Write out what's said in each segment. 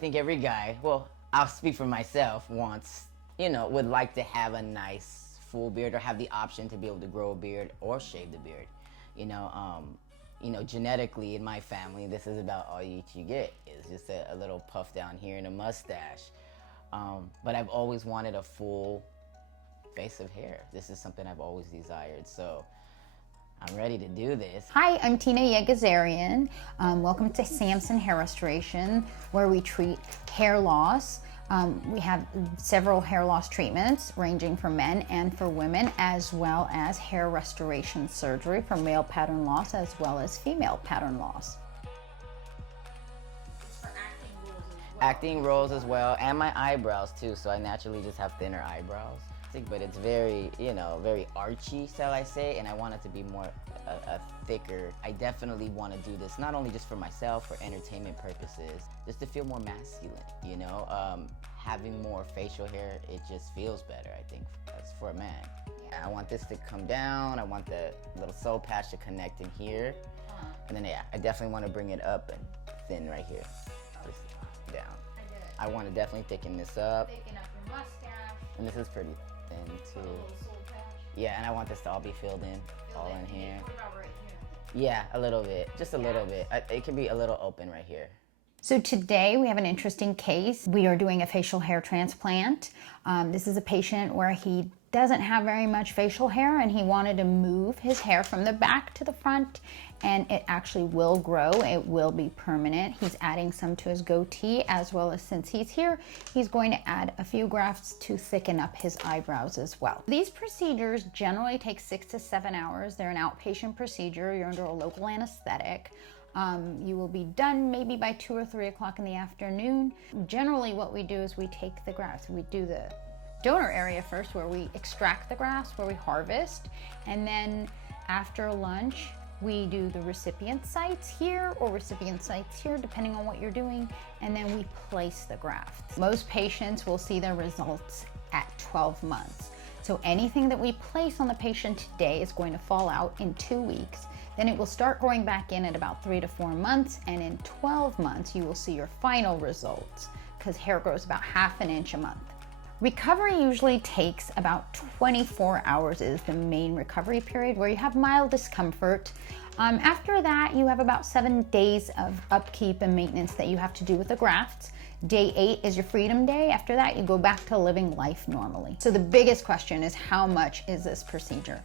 think every guy, well, I'll speak for myself, wants, would like to have a nice full beard or have the option to be able to grow a beard or shave the beard. Genetically in my family, this is about all you eat, you get. It's just a little puff down here and a mustache. But I've always wanted a full face of hair. This is something I've always desired, so I'm ready to do this. Hi, I'm Tina Yegazarian. Welcome to Samson Hair Restoration, where we treat hair loss. We have several hair loss treatments ranging for men and for women, as well as hair restoration surgery for male pattern loss as well as female pattern loss. Acting roles as well, and my eyebrows too, so I naturally just have thinner eyebrows. But it's very, very archy, shall I say, and I want it to be more a thicker. I definitely want to do this not only just for myself, for entertainment purposes, just to feel more masculine, having more facial hair, it just feels better, I think, as for a man. Yeah. I want this to come down, I want the little soul patch to connect in here, and then I definitely want to bring it up and thin right here, just down. I want to definitely thicken this up. Thicken up your mustache. And this is pretty thin too. Yeah, and I want this to all be filled in, all in here. What about right here? Yeah, a little bit, just a little bit. It can be a little open right here. So today we have an interesting case. We are doing a facial hair transplant. This is a patient where he doesn't have very much facial hair and he wanted to move his hair from the back to the front, and it actually will grow. It will be permanent. He's adding some to his goatee, as well as, since he's here, he's going to add a few grafts to thicken up his eyebrows as well. These procedures generally take 6 to 7 hours. They're an outpatient procedure. You're under a local anesthetic. You will be done maybe by 2 or 3 o'clock in the afternoon. Generally what we do is we take the grafts. We do the donor area first, where we extract the grafts, where we harvest, and then after lunch we do the recipient sites here or recipient sites here, depending on what you're doing, and then we place the grafts. Most patients will see their results at 12 months. So anything that we place on the patient today is going to fall out in 2 weeks. Then it will start growing back in at about 3 to 4 months, and in 12 months you will see your final results, because hair grows about ½ an inch a month. Recovery usually takes about 24 hours is the main recovery period, where you have mild discomfort. After that, you have about 7 days of upkeep and maintenance that you have to do with the grafts. Day 8 is your freedom day. After that, you go back to living life normally. So the biggest question is, how much is this procedure?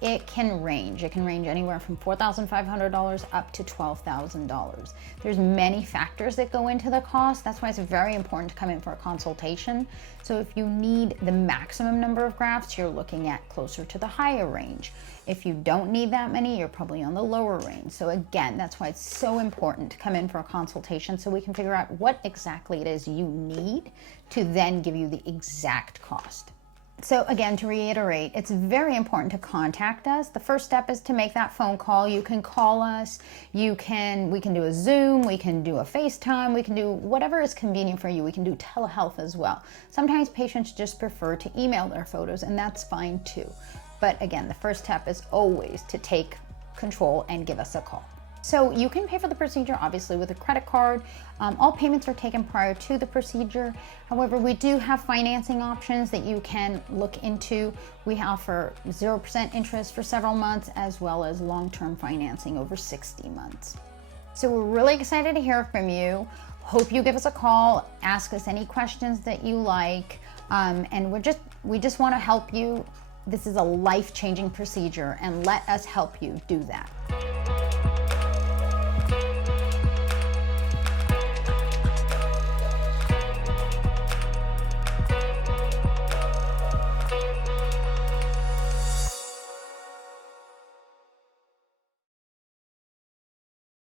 It can range. It can range anywhere from $4,500 up to $12,000. There's many factors that go into the cost. That's why it's very important to come in for a consultation. So if you need the maximum number of grafts, you're looking at closer to the higher range. If you don't need that many, you're probably on the lower range. So again, that's why it's so important to come in for a consultation, so we can figure out what exactly it is you need to then give you the exact cost. So again, to reiterate, it's very important to contact us. The first step is to make that phone call. You can call us, we can do a Zoom, we can do a FaceTime, we can do whatever is convenient for you. We can do telehealth as well. Sometimes patients just prefer to email their photos, and that's fine too. But again, the first step is always to take control and give us a call. So you can pay for the procedure, obviously, with a credit card. All payments are taken prior to the procedure. However, we do have financing options that you can look into. We offer 0% interest for several months, as well as long-term financing over 60 months. So we're really excited to hear from you. Hope you give us a call, ask us any questions that you like, and we just want to help you. This is a life-changing procedure, and let us help you do that.